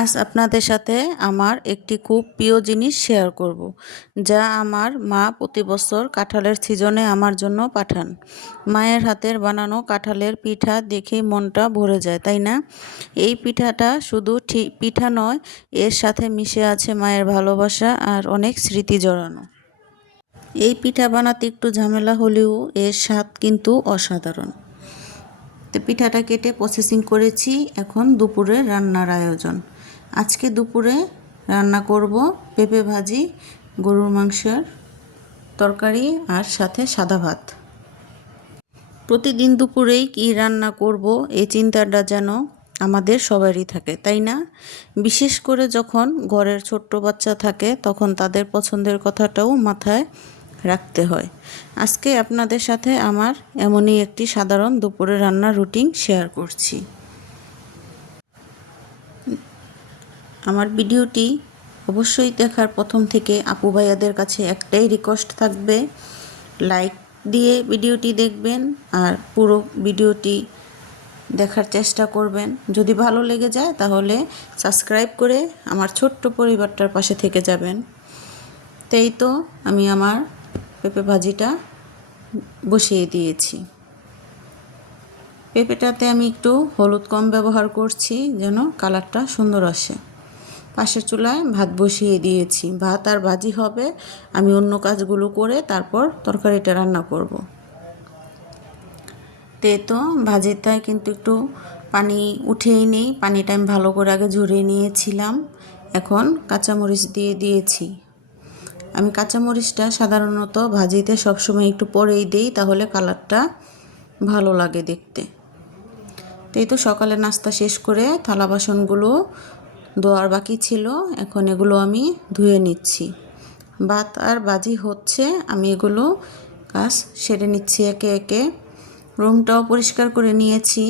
আজ আপনাদের সাথে আমার একটি খুব প্রিয় জিনিস শেয়ার করব। যা আমার মা প্রতি বছর কাঁঠালের সিজনে আমার জন্য পাঠান। মায়ের হাতের বানানো কাঁঠালের পিঠা দেখেই মনটা ভরে যায়, তাই না? এই পিঠাটা শুধু পিঠা নয়, এর সাথে মিশে আছে মায়ের ভালোবাসা আর অনেক স্মৃতি জড়ানো। এই পিঠা বানাতে একটু ঝামেলা হলেও এর স্বাদ কিন্তু অসাধারণ। তো পিঠাটা কেটে প্রসেসিং করেছি, এখন দুপুরে রান্নার আয়োজন। আজকে দুপুরে রান্না করব পেঁপে ভাজি, গরুর মাংসের তরকারি আর সাথে সাদা ভাত। প্রতিদিন দুপুরেই কী রান্না করব এই চিন্তাটা যেন আমাদের সবারই থাকে, তাই না? বিশেষ করে যখন ঘরের ছোট্ট বাচ্চা থাকে, তখন তাদের পছন্দের কথাটাও মাথায় রাখতে হয়। আজকে আপনাদের সাথে আমার এমনই একটি সাধারণ দুপুরে রান্নার রুটিন শেয়ার করছি। আমার ভিডিওটি অবশ্যই দেখার প্রথম থেকে আপু ভাইয়াদের কাছে একটাই রিকোয়েস্ট থাকবে লাইক দিয়ে ভিডিওটি দেখবেন আর পুরো ভিডিওটি দেখার চেষ্টা করবেন। যদি ভালো লেগে যায় তাহলে সাবস্ক্রাইব করে আমার ছোট্ট পরিবারটার পাশে থেকে যাবেন। তাই তো আমি আমার পেঁপে ভাজিটা বসিয়ে দিয়েছি। পেঁপেটাতে আমি একটু হলুদ কম ব্যবহার করছি যেন কালারটা সুন্দর আসে। পাশের চুলায় ভাত বসিয়ে দিয়েছি। ভাত আর ভাজি হবে। আমি অন্য কাজগুলো করে তারপর তরকারিটা রান্না করব। তে তো ভাজিটায় কিন্তু একটু পানি উঠেই নেই। পানিটা আমি ভালো করে আগে ঝরিয়ে নিয়েছিলাম। এখন কাঁচামরিচ দিয়ে দিয়েছি। আমি কাঁচামরিচটা সাধারণত ভাজিতে সবসময় একটু পরেই দিই, তাহলে কালারটা ভালো লাগে দেখতে। তাই তো সকালে নাস্তা শেষ করে থালা বাসনগুলো দোয়ার বাকি ছিল, এখন এগুলো আমি ধুয়ে নিচ্ছি। ভাত আর বাজি হচ্ছে, আমি এগুলো কাজ সেরে নিচ্ছি একে একে। রুমটাও পরিষ্কার করে নিয়েছি,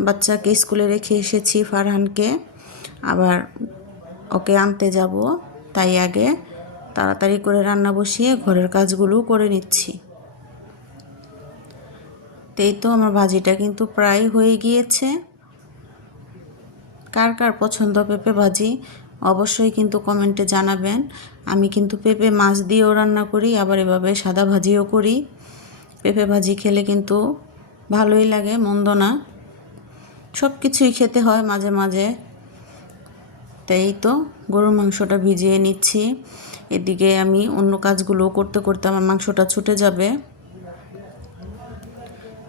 বাচ্চাকে স্কুলে রেখে এসেছি ফারহানকে। আবার ওকে আনতে যাব, তাই আগে তাড়াতাড়ি করে রান্না বসিয়ে ঘরের কাজগুলো করে নিচ্ছি। তেই তো আমার ভাজিটা কিন্তু প্রায় হয়ে গিয়েছে। কার কার পছন্দ পেঁপে ভাজি? অবশ্যই কিন্তু কমেন্টে জানাবেন। আমি কিন্তু পেঁপে মাছ দিয়েও রান্না করি, আবার এভাবে সাদা ভাজিও করি। পেঁপে ভাজি খেলে কিন্তু ভালোই লাগে, মন্দ না। সব কিছুই খেতে হয় মাঝে মাঝে। তাই তো গরুর মাংসটা ভিজিয়ে নিচ্ছি। এদিকে আমি অন্য কাজগুলো করতে করতে আমার মাংসটা ছুটে যাবে।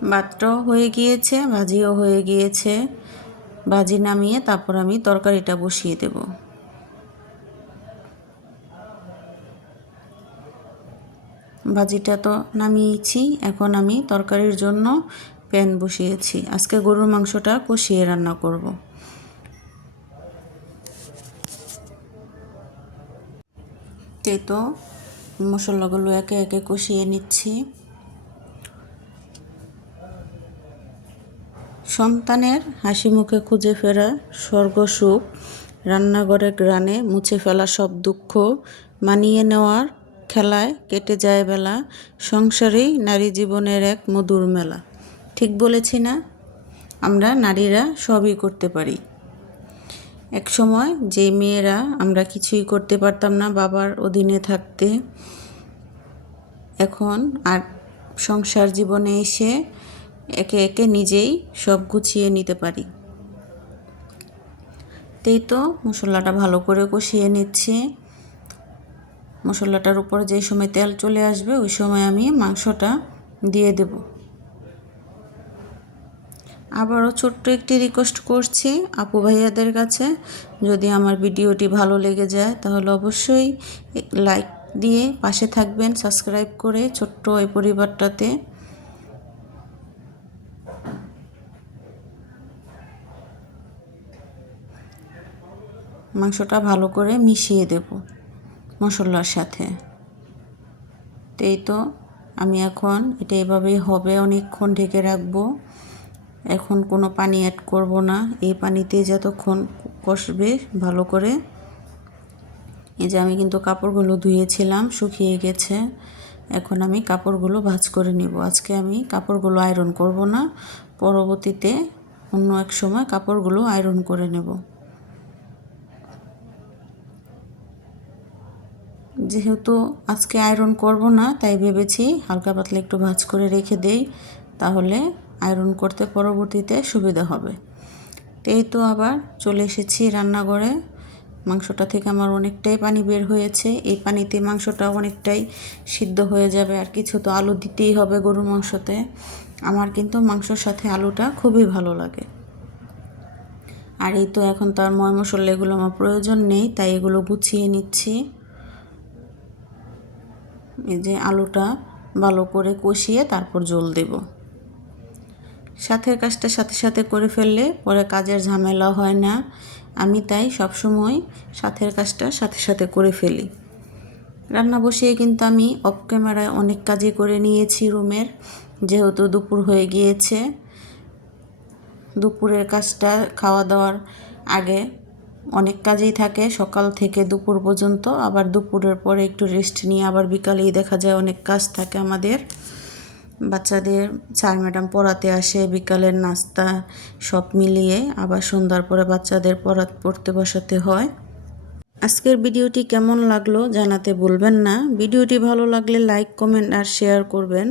ভাতটাও হয়ে গিয়েছে, ভাজিও হয়ে গিয়েছে। ভাজি নামিয়ে তারপর আমি তরকারিটা বসিয়ে দেব। ভাজিটা তো নামিয়েছি, এখন আমি তরকারির জন্য প্যান বসিয়েছি। আজকে গরুর মাংসটা কষিয়ে রান্না করব। তো মশলাগুলো একে একে কষিয়ে নিচ্ছি। সন্তানের হাসি মুখে খুঁজে ফেরা স্বর্গসুখ, রান্নাঘরে গ্রানে মুছে ফেলা সব দুঃখ মানিয়ে নেওয়ার খেলায় কেটে যায় বেলা, সংসারেই নারী জীবনের এক মধুর মেলা। ঠিক বলেছি না? আমরা নারীরা সবই করতে পারি। এক সময় যে মেয়েরা আমরা কিছুই করতে পারতাম না বাবার অধীনে থাকতে, এখন আর সংসার জীবনে এসে একে একে নিজেই সব গুছিয়ে নিতে পারি। তেই তো মশলাটা ভালো করে কষিয়ে নিচ্ছি। মশলাটার উপর যে সময় তেল চলে আসবে, ওই সময় আমি মাংসটা দিয়ে দেব। আবারও ছোট্ট একটি রিকোয়েস্ট করছি আপু ভাইয়াদের কাছে। যদি আমার ভিডিওটি ভালো লেগে যায়, তাহলে অবশ্যই লাইক দিয়ে পাশে থাকবেন সাবস্ক্রাইব করে ছোট্ট এই পরিবারটাতে। মাংসটা ভালো করে মিশিয়ে দেব মশলার সাথে। এই তো আমি এখন এটা এভাবেই হবে, অনেকক্ষণ ঢেকে রাখব। এখন কোনো পানি অ্যাড করব না। এই পানিতে যতক্ষণ কষবে ভালো করে। এই যে আমি কিন্তু কাপড়গুলো ধুয়েছিলাম, শুকিয়ে গেছে। এখন আমি কাপড়গুলো ভাজ করে নিব। আজকে আমি কাপড়গুলো আয়রন করব না। পরবর্তীতে অন্য এক সময় কাপড়গুলো আয়রন করে নেব। যেহেতু আজকে আয়রন করব না, তাই ভেবেছি হালকা পাতলা একটু ভাজ করে রেখে দেই, তাহলে আয়রন করতে পরবর্তীতে সুবিধা হবে। তো এই তো আবার চলে এসেছি রান্নাঘরে। মাংসটা থেকে আমার অনেকটাই পানি বের হয়েছে। এই পানিতে মাংসটা অনেকটাই সিদ্ধ হয়ে যাবে। আর কিছু তো আলু দিতেই হবে গরুর মাংসতে। আমার কিন্তু মাংসর সাথে আলুটা খুবই ভালো লাগে। আর এই তো এখন তো আর ময় মশলা এগুলো আমার প্রয়োজন নেই, তাই এগুলো গুছিয়ে নিচ্ছি। এই যে আলুটা ভালো করে কষিয়ে তারপর জল দেব। সাথের কাজটা সাথে সাথে করে ফেললে পরে কাজের ঝামেলা হয় না। আমি তাই সবসময় সাথের কাজটা সাথে সাথে করে ফেলি। রান্না বসিয়ে কিন্তু আমি অফ ক্যামেরায় অনেক কাজই করে নিয়েছি রুমের। যেহেতু দুপুর হয়ে গিয়েছে, দুপুরের কাজটা খাওয়া দাওয়ার আগে অনেক কাজেই থাকে, সকাল থেকে দুপুর পর্যন্ত। আবার দুপুরের পরে একটু রেস্ট নিয়ে আবার বিকালেই দেখা যায় অনেক কাজ থাকে আমাদের। বাচ্চাদের, স্যার ম্যাডাম পড়াতে আসে, বিকালের নাস্তা সব মিলিয়ে। আবার সন্ধ্যার পরে বাচ্চাদের পড়া, পড়তে বসাতে হয়। আজকের ভিডিওটি কেমন লাগল জানাতে ভুলবেন না। ভিডিওটি ভালো লাগলে লাইক কমেন্ট আর শেয়ার করবেন।